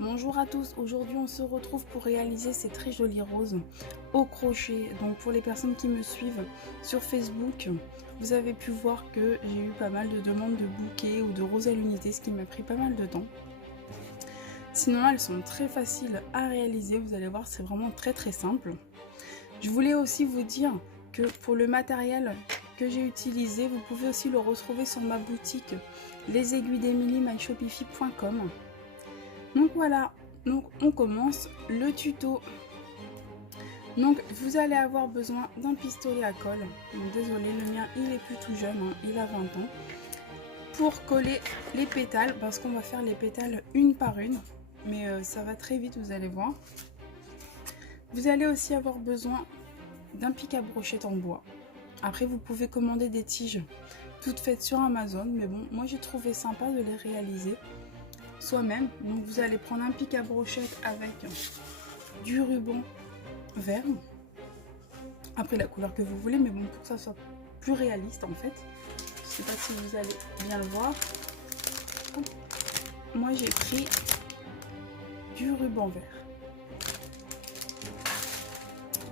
Bonjour à tous, aujourd'hui on se retrouve pour réaliser ces très jolies roses au crochet. Donc pour les personnes qui me suivent sur Facebook, vous avez pu voir que j'ai eu pas mal de demandes de bouquets ou de roses à l'unité, ce qui m'a pris pas mal de temps. Sinon elles sont très faciles à réaliser, vous allez voir, c'est vraiment très simple. Je voulais aussi vous dire que pour le matériel que j'ai utilisé, vous pouvez aussi le retrouver sur ma boutique lesaiguilles-d'Emilie-myshopify.com. Donc voilà, donc on commence le tuto. Donc vous allez avoir besoin d'un pistolet à colle. Donc, désolé, le mien il est plus tout jeune, hein, il a 20 ans. Pour coller les pétales, parce qu'on va faire les pétales une par une, mais ça va très vite, vous allez voir. Vous allez aussi avoir besoin d'un pic à brochette en bois. Après vous pouvez commander des tiges toutes faites sur Amazon, mais bon, moi j'ai trouvé sympa de les réaliser soi-même. Donc vous allez prendre un pic à brochette avec du ruban vert, après la couleur que vous voulez, mais bon, pour que ça soit plus réaliste en fait. Je sais pas si vous allez bien le voir. Moi j'ai pris du ruban vert.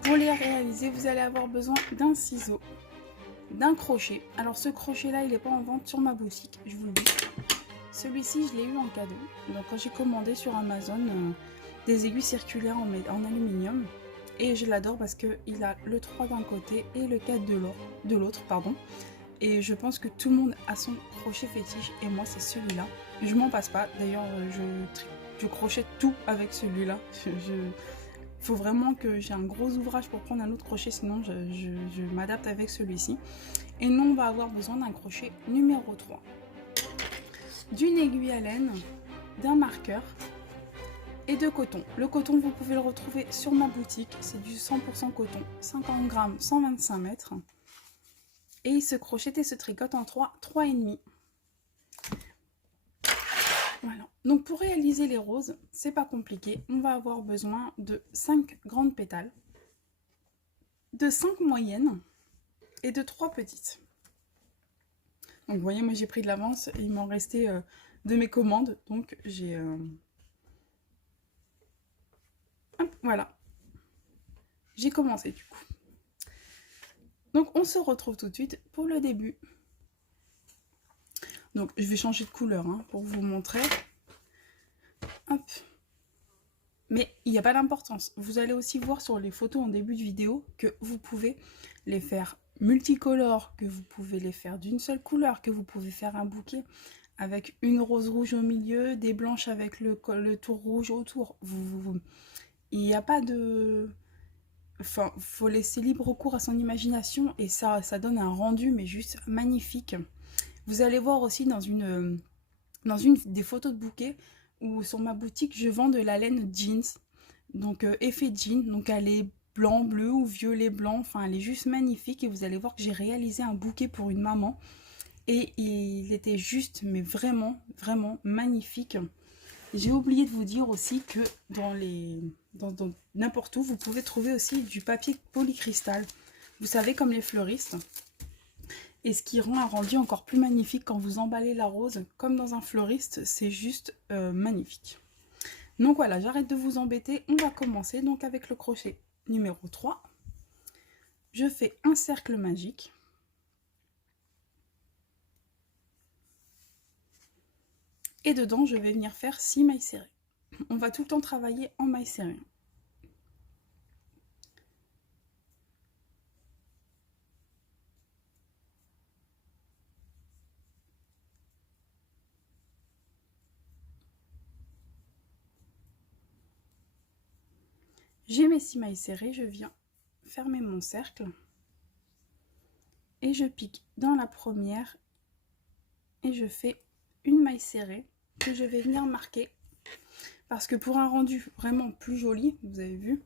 Pour les réaliser, vous allez avoir besoin d'un ciseau, d'un crochet. Alors ce crochet là il n'est pas en vente sur ma boutique, je vous le dis. Celui-ci, je l'ai eu en cadeau. Donc, quand j'ai commandé sur Amazon des aiguilles circulaires en aluminium. Et je l'adore parce qu'il a le 3 d'un côté et le 4 de l'autre. Et je pense que tout le monde a son crochet fétiche. Et moi, c'est celui-là. Je m'en passe pas. D'ailleurs, je crochette tout avec celui-là. Faut vraiment que j'ai un gros ouvrage pour prendre un autre crochet. Sinon, je m'adapte avec celui-ci. Et nous, on va avoir besoin d'un crochet numéro 3. D'une aiguille à laine, d'un marqueur et de coton. Le coton, vous pouvez le retrouver sur ma boutique, c'est du 100% coton, 50 grammes, 125 mètres. Et il se crochette et se tricote en 3,5. Voilà. Donc pour réaliser les roses, c'est pas compliqué. On va avoir besoin de 5 grandes pétales, de 5 moyennes et de 3 petites. Donc vous voyez, moi j'ai pris de l'avance et il m'en restait de mes commandes. Donc j'ai... voilà. J'ai commencé du coup. Donc on se retrouve tout de suite pour le début. Donc je vais changer de couleur hein, pour vous montrer. Hop. Mais il n'y a pas d'importance. Vous allez aussi voir sur les photos en début de vidéo que vous pouvez les faire multicolores, que vous pouvez les faire d'une seule couleur, que vous pouvez faire un bouquet avec une rose rouge au milieu, des blanches avec le tour rouge autour. Il n'y a pas de... Enfin, faut laisser libre cours à son imagination et ça donne un rendu mais juste magnifique. Vous allez voir aussi dans une des photos de bouquets où sur ma boutique je vends de la laine jeans, donc effet jean, donc elle est blanc, bleu ou violet blanc, enfin elle est juste magnifique et vous allez voir que j'ai réalisé un bouquet pour une maman et il était juste mais vraiment magnifique. J'ai oublié de vous dire aussi que dans n'importe où, vous pouvez trouver aussi du papier polycristal. Vous savez, comme les fleuristes. Et ce qui rend un rendu encore plus magnifique quand vous emballez la rose, comme dans un fleuriste, c'est juste magnifique. Donc voilà, j'arrête de vous embêter. On va commencer donc avec le crochet numéro 3. Je fais un cercle magique. Et dedans, je vais venir faire 6 mailles serrées. On va tout le temps travailler en mailles serrées. J'ai mes 6 mailles serrées, je viens fermer mon cercle. Et je pique dans la première et je fais une maille serrée que je vais venir marquer. Parce que pour un rendu vraiment plus joli, vous avez vu,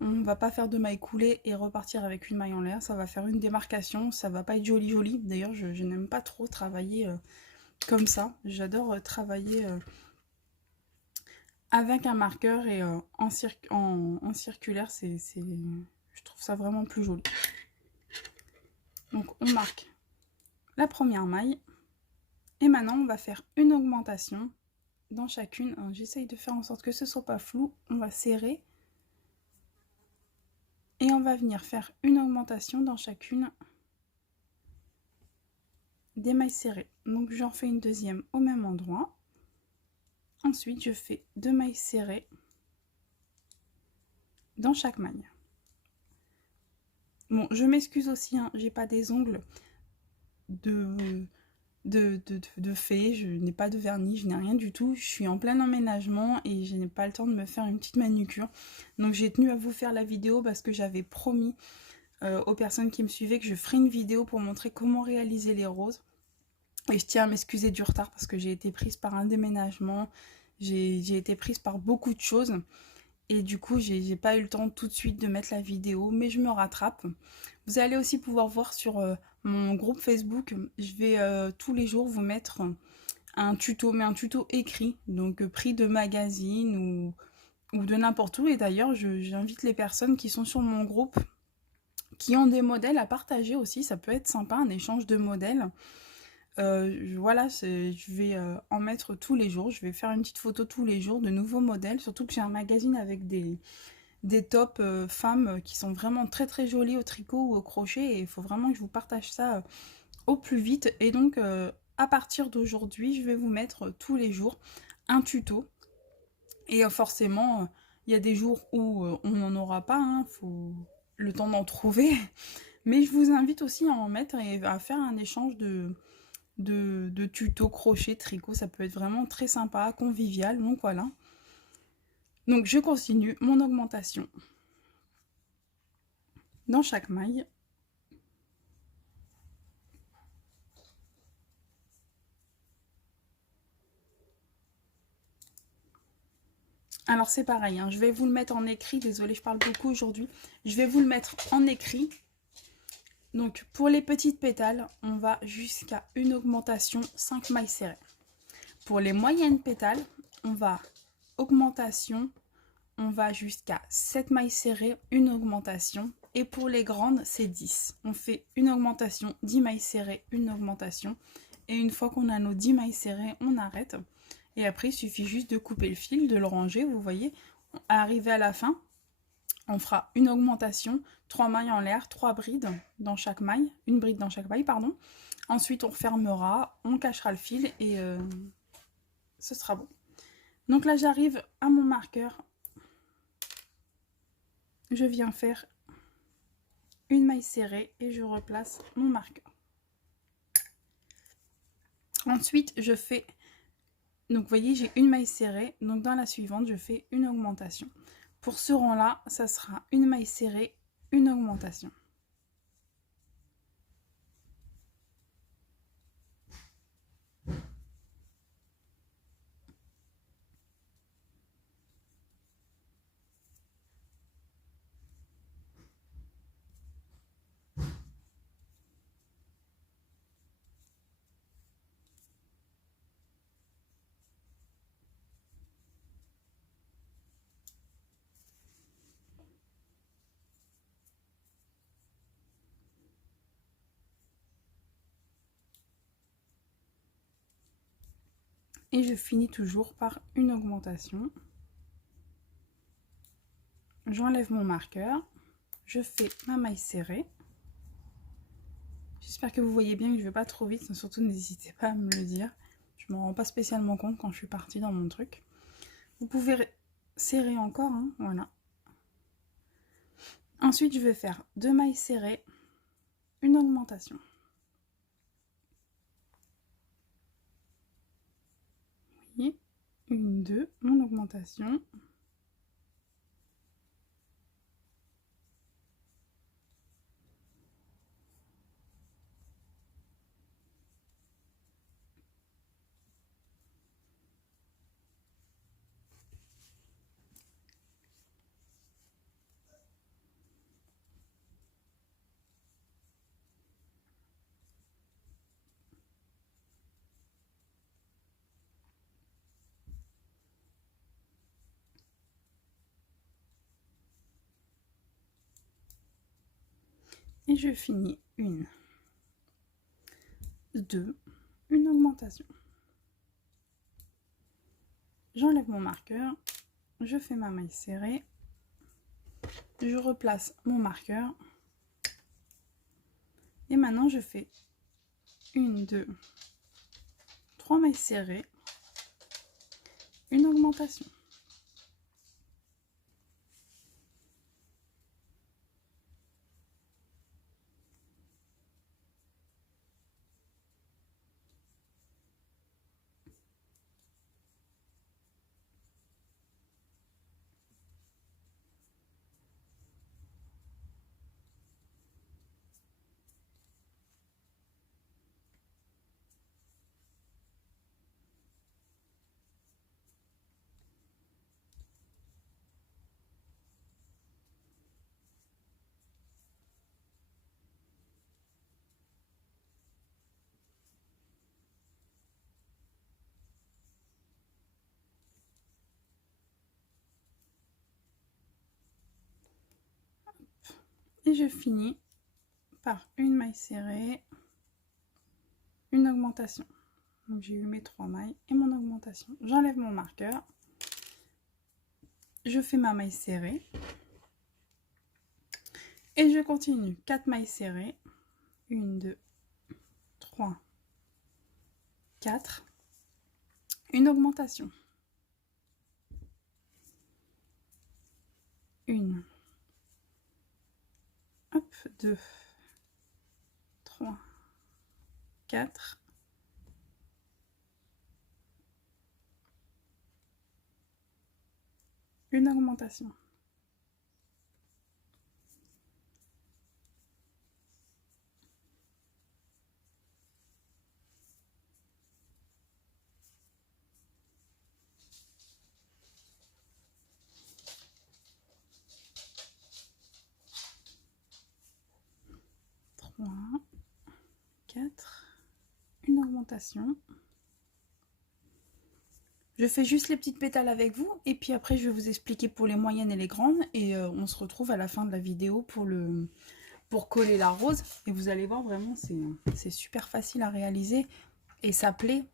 on ne va pas faire de maille coulée et repartir avec une maille en l'air. Ça va faire une démarcation, ça va pas être joli. D'ailleurs, je n'aime pas trop travailler comme ça. J'adore travailler avec un marqueur et en circulaire. Je trouve ça vraiment plus joli. Donc on marque la première maille. Et maintenant, on va faire une augmentation dans chacune. J'essaye de faire en sorte que ce soit pas flou. On va serrer. Et on va venir faire une augmentation dans chacune des mailles serrées. Donc j'en fais une deuxième au même endroit. Ensuite, je fais 2 mailles serrées dans chaque maille. Bon, je m'excuse aussi, hein, j'ai pas des ongles de fée, je n'ai pas de vernis, je n'ai rien du tout. Je suis en plein emménagement et je n'ai pas le temps de me faire une petite manucure. Donc j'ai tenu à vous faire la vidéo parce que j'avais promis aux personnes qui me suivaient que je ferai une vidéo pour montrer comment réaliser les roses. Et je tiens à m'excuser du retard parce que j'ai été prise par un déménagement, j'ai été prise par beaucoup de choses. Et du coup, j'ai pas eu le temps tout de suite de mettre la vidéo, mais je me rattrape. Vous allez aussi pouvoir voir sur mon groupe Facebook, je vais tous les jours vous mettre un tuto, mais un tuto écrit, donc pris de magazine ou de n'importe où. Et d'ailleurs, j'invite les personnes qui sont sur mon groupe, qui ont des modèles à partager aussi, ça peut être sympa, un échange de modèles. Voilà, je vais en mettre tous les jours, je vais faire une petite photo tous les jours de nouveaux modèles, surtout que j'ai un magazine avec des tops femmes qui sont vraiment très très jolies au tricot ou au crochet et il faut vraiment que je vous partage ça au plus vite. Et donc à partir d'aujourd'hui, je vais vous mettre tous les jours un tuto. Et forcément, il y a des jours où on n'en aura pas, hein, faut le temps d'en trouver. Mais je vous invite aussi à en mettre et à faire un échange de tutos crochet, tricot. Ça peut être vraiment très sympa, convivial. Donc voilà. Donc je continue mon augmentation dans chaque maille. Alors c'est pareil, hein, je vais vous le mettre en écrit, désolée je parle beaucoup aujourd'hui, je vais vous le mettre en écrit. Donc pour les petites pétales, on va jusqu'à une augmentation 5 mailles serrées. Pour les moyennes pétales, on va augmentation, on va jusqu'à 7 mailles serrées, une augmentation. Et pour les grandes, c'est 10. On fait une augmentation, 10 mailles serrées, une augmentation. Et une fois qu'on a nos 10 mailles serrées, on arrête. Et après, il suffit juste de couper le fil, de le ranger, vous voyez. Arrivé à la fin, on fera une augmentation, 3 mailles en l'air, 3 brides dans chaque maille, une bride dans chaque maille, pardon. Ensuite, on refermera, on cachera le fil et ce sera bon. Donc là, j'arrive à mon marqueur. Je viens faire une maille serrée et je replace mon marqueur. Ensuite, je fais... Donc, vous voyez, j'ai une maille serrée. Donc, dans la suivante, je fais une augmentation. Pour ce rang-là, ça sera une maille serrée, une augmentation. Et je finis toujours par une augmentation. J'enlève mon marqueur. Je fais ma maille serrée. J'espère que vous voyez bien que je ne vais pas trop vite. Surtout, n'hésitez pas à me le dire. Je ne me rends pas spécialement compte quand je suis partie dans mon truc. Vous pouvez serrer encore, hein, voilà. Ensuite, je vais faire 2 mailles serrées, une augmentation. Vous voyez, une, deux, mon augmentation. Et je finis une, deux, une augmentation. j'enlève mon marqueur, je fais ma maille serrée, je replace mon marqueur et maintenant je fais 1, 2, 3 mailles serrées, une augmentation. Et je finis par une maille serrée, une augmentation. Donc j'ai eu mes 3 mailles et mon augmentation. J'enlève mon marqueur, je fais ma maille serrée et je continue 4 mailles serrées, 1, 2, 3, 4, une augmentation. 1, hop, 2, 3, 4, une augmentation. Trois, 4, une augmentation. Je fais juste les petites pétales avec vous et puis après je vais vous expliquer pour les moyennes et les grandes et on se retrouve à la fin de la vidéo pour coller la rose et vous allez voir vraiment c'est super facile à réaliser et ça plaît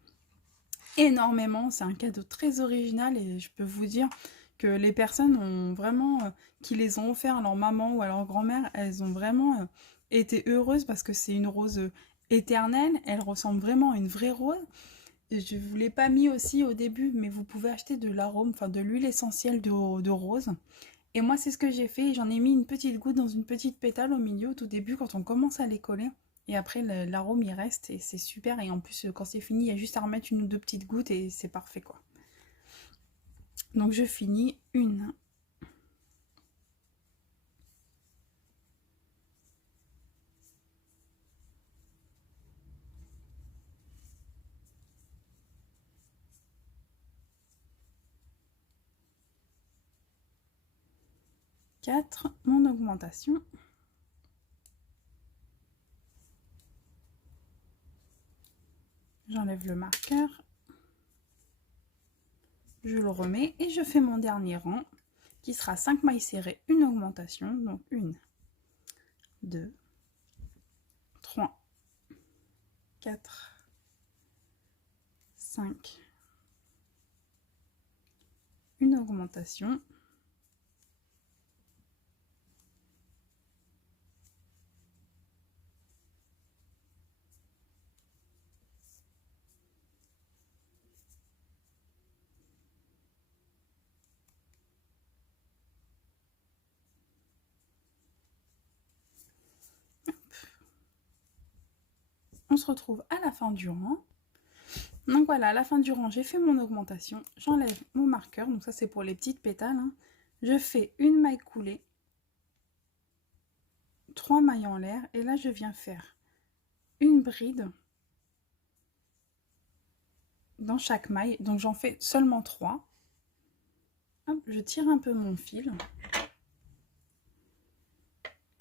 énormément. C'est un cadeau très original et je peux vous dire que les personnes ont vraiment qui les ont offerts à leur maman ou à leur grand-mère, elles ont vraiment été heureuses parce que c'est une rose éternelle, elle ressemble vraiment à une vraie rose. Je ne vous l'ai pas mis aussi au début, mais vous pouvez acheter de l'arôme, enfin de l'huile essentielle de rose. Et moi, c'est ce que j'ai fait. J'en ai mis une petite goutte dans une petite pétale au milieu, au tout début, quand on commence à les coller. Et après, l'arôme, il reste et c'est super. Et en plus, quand c'est fini, il y a juste à remettre une ou deux petites gouttes et c'est parfait, quoi. Donc, je finis une. Quatre, mon augmentation. J'enlève le marqueur. Je le remets et je fais mon dernier rang qui sera 5 mailles serrées, une augmentation. Donc 1, 2, 3, 4, 5, une augmentation. On se retrouve à la fin du rang. Donc voilà, à la fin du rang, j'ai fait mon augmentation. J'enlève mon marqueur, donc ça c'est pour les petites pétales. Hein. Je fais une maille coulée, 3 mailles en l'air, et là je viens faire une bride dans chaque maille. Donc j'en fais seulement 3. Hop, je tire un peu mon fil.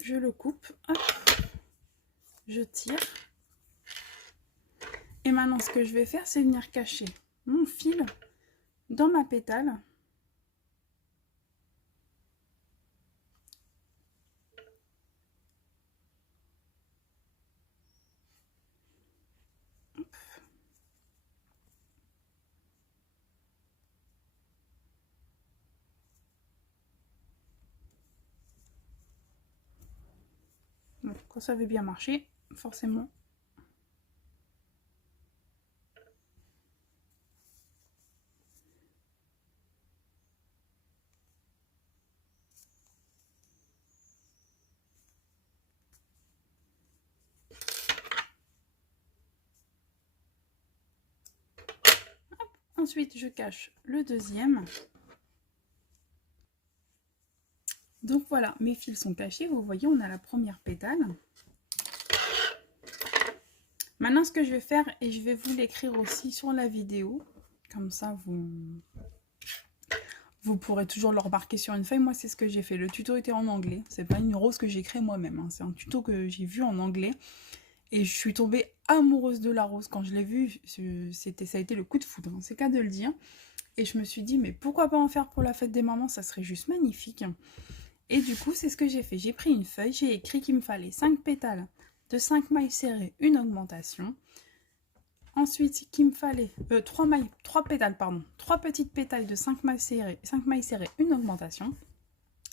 Je le coupe. Hop, je tire. Et maintenant, ce que je vais faire, c'est venir cacher mon fil dans ma pétale. Hop. quand ça avait bien marché, forcément. Ensuite, je cache le deuxième. Donc voilà, mes fils sont cachés. Vous voyez, on a la première pétale. Maintenant, ce que je vais faire, et je vais vous l'écrire aussi sur la vidéo, comme ça, vous pourrez toujours le remarquer sur une feuille. Moi, c'est ce que j'ai fait. Le tuto était en anglais. C'est pas une rose que j'ai créée moi-même, hein. C'est un tuto que j'ai vu en anglais. Et je suis tombée amoureuse de la rose. Quand je l'ai vue, ça a été le coup de foudre, hein. C'est qu'à de le dire. Et je me suis dit, mais pourquoi pas en faire pour la fête des mamans? Ça serait juste magnifique. Et du coup, c'est ce que j'ai fait. J'ai pris une feuille, j'ai écrit qu'il me fallait 5 pétales de 5 mailles serrées, une augmentation. Ensuite, qu'il me fallait 3 pétales, pardon, 3 petites pétales de 5 mailles serrées, une augmentation.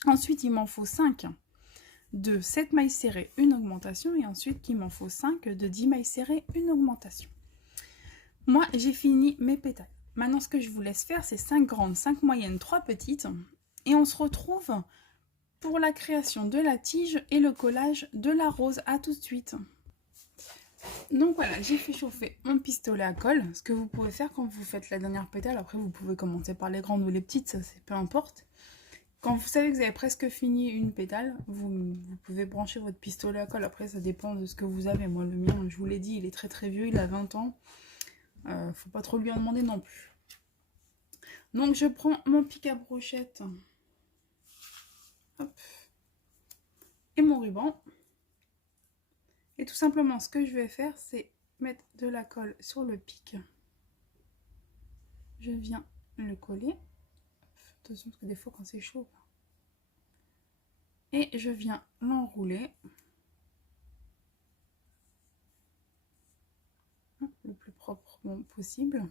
Ensuite, il m'en faut 5 de 7 mailles serrées, une augmentation. Et ensuite, il m'en faut 5 de 10 mailles serrées, une augmentation. Moi, j'ai fini mes pétales. Maintenant, ce que je vous laisse faire, c'est 5 grandes, 5 moyennes, 3 petites. Et on se retrouve pour la création de la tige et le collage de la rose. À tout de suite. Donc voilà, j'ai fait chauffer mon pistolet à colle. Ce que vous pouvez faire quand vous faites la dernière pétale, après vous pouvez commencer par les grandes ou les petites, ça c'est peu importe. Quand vous savez que vous avez presque fini une pétale, vous pouvez brancher votre pistolet à colle. Après ça dépend de ce que vous avez. Moi le mien, je vous l'ai dit, il est très très vieux, il a 20 ans. Faut pas trop lui en demander non plus. Donc je prends mon pic à brochette. Hop. Et mon ruban. Et tout simplement, ce que je vais faire, c'est mettre de la colle sur le pic. Je viens le coller. Attention, parce que des fois, quand c'est chaud. Et je viens l'enrouler. Le plus proprement possible.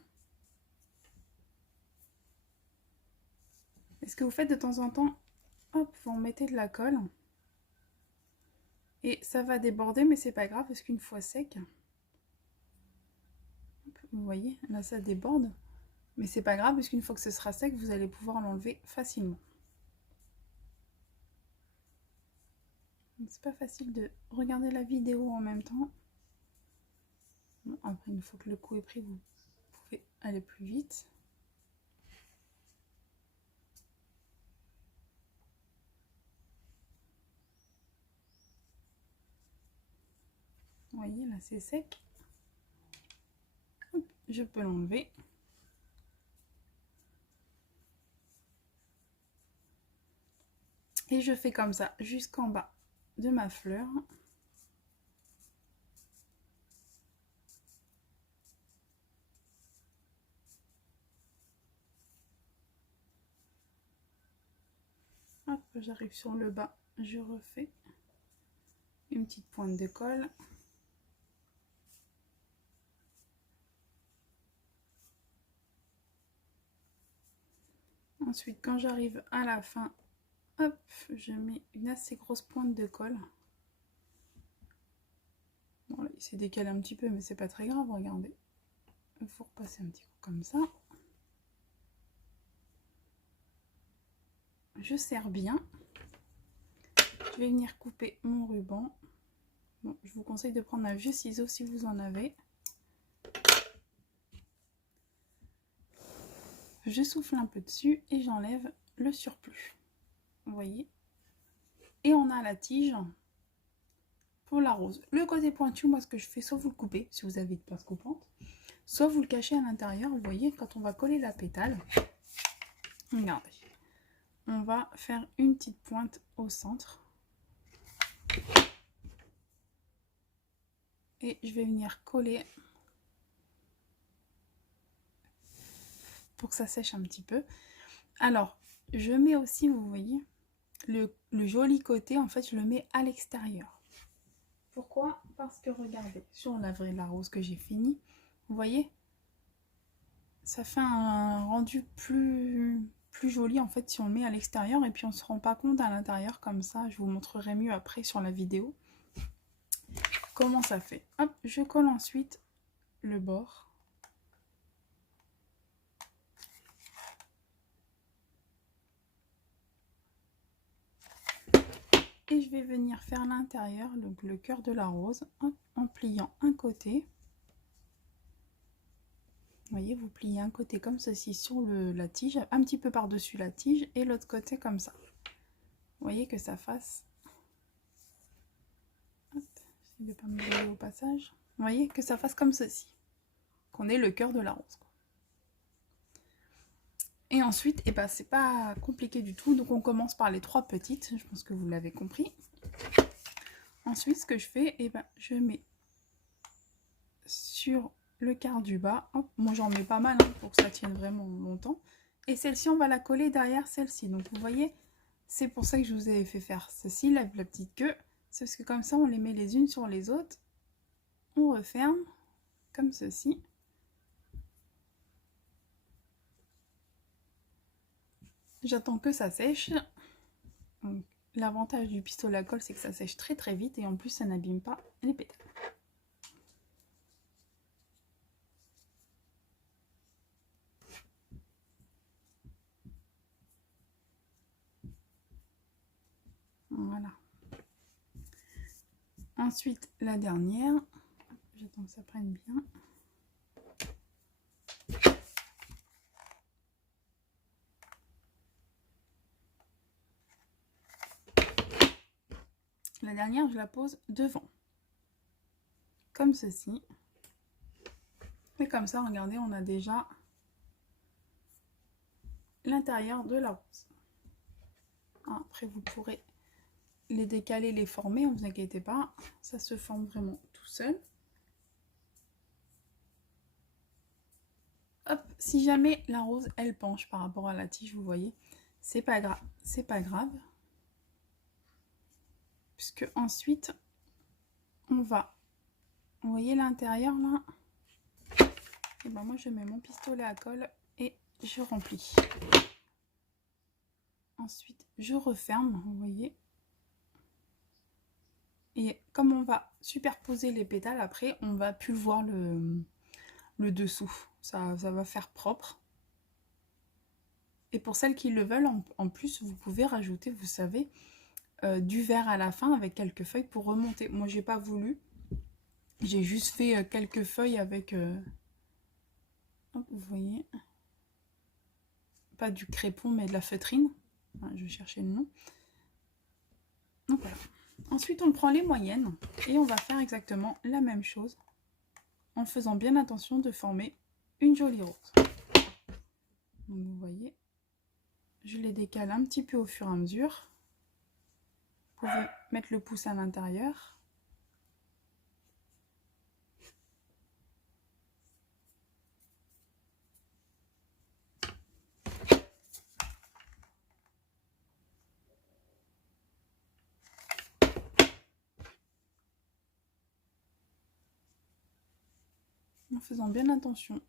Et ce que vous faites de temps en temps, hop, vous mettez de la colle. Et ça va déborder, mais c'est pas grave, parce qu'une fois sec, vous voyez, là ça déborde. Mais c'est pas grave, parce qu'une fois que ce sera sec, vous allez pouvoir l'enlever facilement. C'est pas facile de regarder la vidéo en même temps. Bon, après, une fois que le coup est pris, vous pouvez aller plus vite. Vous voyez, là c'est sec. Hop, je peux l'enlever. Et je fais comme ça jusqu'en bas de ma fleur. Hop, j'arrive sur le bas, je refais une petite pointe de colle. Ensuite, quand j'arrive à la fin, hop, je mets une assez grosse pointe de colle. Bon, là, il s'est décalé un petit peu, mais c'est pas très grave, regardez. Il faut repasser un petit coup comme ça. Je serre bien. Je vais venir couper mon ruban. Bon, je vous conseille de prendre un vieux ciseau si vous en avez. Je souffle un peu dessus et j'enlève le surplus. Vous voyez? Et on a la tige pour la rose. Le côté pointu, moi ce que je fais, soit vous le coupez si vous avez de pince coupante, soit vous le cachez à l'intérieur. Vous voyez, quand on va coller la pétale, regardez, on va faire une petite pointe au centre. Et je vais venir coller pour que ça sèche un petit peu. Alors, je mets aussi, vous voyez, le joli côté, en fait, je le mets à l'extérieur. Pourquoi? Parce que regardez, sur la vraie la rose que j'ai fini, vous voyez, ça fait un rendu plus joli en fait si on le met à l'extérieur et puis on se rend pas compte à l'intérieur comme ça. Je vous montrerai mieux après sur la vidéo. comment ça fait. Hop, je colle ensuite le bord. Et je vais venir faire l'intérieur, donc le cœur de la rose, en pliant un côté. Vous voyez, vous pliez un côté comme ceci sur la tige, un petit peu par-dessus la tige, et l'autre côté comme ça. Vous voyez que ça fasse... J'essaie de ne pas me griller au passage. Vous voyez que ça fasse comme ceci. Qu'on ait le cœur de la rose. Et ensuite, eh ben, c'est pas compliqué du tout. Donc on commence par les 3 petites. Je pense que vous l'avez compris. Ensuite, ce que je fais, eh ben, je mets sur le quart du bas. Hop, moi j'en mets pas mal hein, pour que ça tienne vraiment longtemps. Et celle-ci, on va la coller derrière celle-ci. Donc vous voyez, c'est pour ça que je vous ai fait faire ceci, la petite queue. C'est parce que comme ça, on les met les unes sur les autres. On referme comme ceci. J'attends que ça sèche. L'avantage du pistolet à colle, c'est que ça sèche très très vite et en plus ça n'abîme pas les pétales. Voilà. Ensuite, la dernière. J'attends que ça prenne bien. La dernière, je la pose devant. Comme ceci. Et comme ça, regardez, on a déjà l'intérieur de la rose. Après, vous pourrez les décaler, les former, ne vous inquiétez pas. Ça se forme vraiment tout seul. Hop, si jamais la rose, elle penche par rapport à la tige, vous voyez, c'est pas grave. C'est pas grave. Puisque ensuite, on va... Vous voyez l'intérieur là? Et ben moi, je mets mon pistolet à colle et je remplis. Ensuite, je referme, vous voyez. Et comme on va superposer les pétales, après, on va plus voir le dessous. Ça va faire propre. Et pour celles qui le veulent, en plus, vous pouvez rajouter, vous savez, du vert à la fin avec quelques feuilles pour remonter. Moi, j'ai pas voulu. J'ai juste fait quelques feuilles avec... Hop, vous voyez. Pas du crépon, mais de la feutrine. Enfin, je cherchais le nom. Donc voilà. Ensuite, on prend les moyennes et on va faire exactement la même chose en faisant bien attention de former une jolie rose. Donc vous voyez, je les décale un petit peu au fur et à mesure. Vous pouvez mettre le pouce à l'intérieur. En faisant bien attention,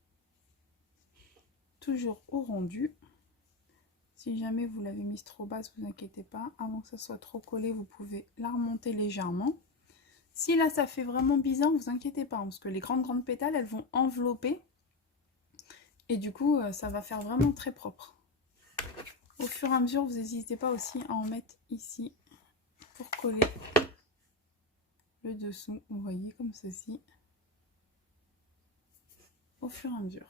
toujours au rendu. Si jamais vous l'avez mise trop basse, vous inquiétez pas. Avant que ça soit trop collé, vous pouvez la remonter légèrement. Si là, ça fait vraiment bizarre, vous inquiétez pas. Parce que les grandes pétales, elles vont envelopper. Et du coup, ça va faire vraiment très propre. Au fur et à mesure, vous n'hésitez pas aussi à en mettre ici pour coller le dessous. Vous voyez, comme ceci. Au fur et à mesure.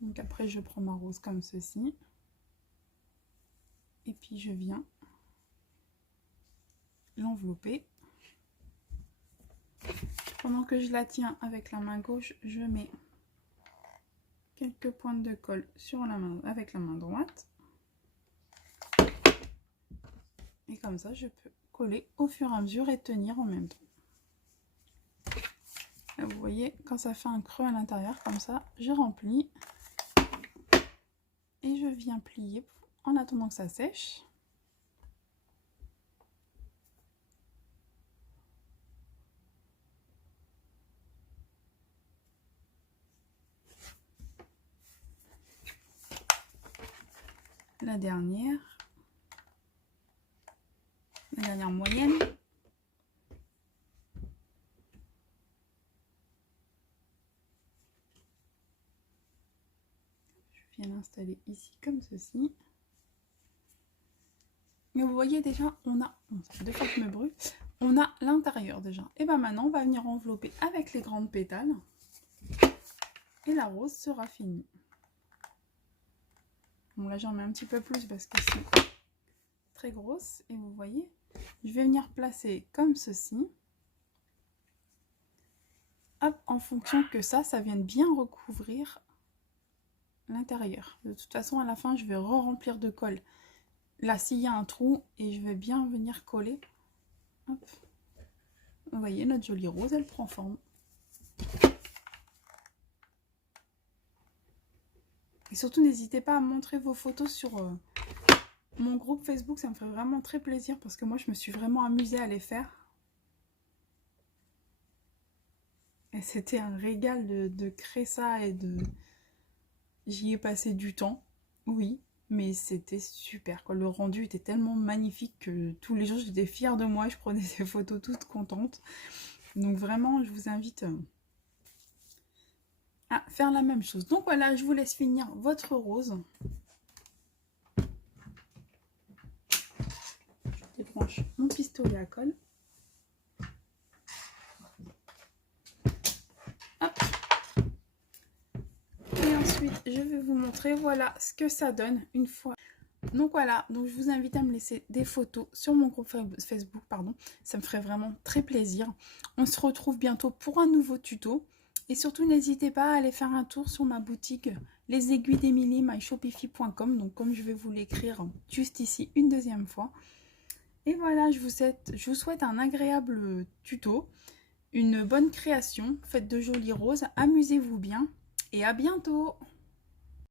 Donc après, je prends ma rose comme ceci. Et puis, je viens l'envelopper. Pendant que je la tiens avec la main gauche, je mets quelques pointes de colle sur la main, avec la main droite. Et comme ça, je peux coller au fur et à mesure et tenir en même temps. Là, vous voyez, quand ça fait un creux à l'intérieur, comme ça, je remplis. Et je viens plier en attendant que ça sèche. la dernière moyenne. Je viens l'installer ici comme ceci. Et vous voyez déjà, on a, deux fois que je me brûle, on a l'intérieur déjà. Et bien maintenant, on va venir envelopper avec les grandes pétales. Et la rose sera finie. Bon là j'en mets un petit peu plus parce que c'est très grosse. Et vous voyez, je vais venir placer comme ceci. Hop, en fonction que ça vienne bien recouvrir l'intérieur. De toute façon, à la fin, je vais re-remplir de colle. Là, s'il y a un trou, et je vais bien venir coller. Hop. Vous voyez, notre jolie rose, elle prend forme. Et surtout, n'hésitez pas à montrer vos photos sur mon groupe Facebook. Ça me ferait vraiment très plaisir parce que moi, je me suis vraiment amusée à les faire. Et c'était un régal de créer ça et de... J'y ai passé du temps, oui. Mais c'était super, quoi. Le rendu était tellement magnifique que tous les jours, j'étais fière de moi. Je prenais des photos toutes contentes. Donc vraiment, je vous invite à faire la même chose. Donc voilà, je vous laisse finir votre rose. Je débranche mon pistolet à colle. Hop. Et ensuite, je vais vous montrer, voilà, ce que ça donne une fois. Donc voilà, donc je vous invite à me laisser des photos sur mon groupe Facebook, pardon. Ça me ferait vraiment très plaisir. On se retrouve bientôt pour un nouveau tuto. Et surtout, n'hésitez pas à aller faire un tour sur ma boutique Les Aiguilles d'Emilie, myshopify.com. Donc comme je vais vous l'écrire juste ici une deuxième fois. Et voilà, je vous souhaite un agréable tuto, une bonne création, faites de jolies roses, amusez-vous bien et à bientôt!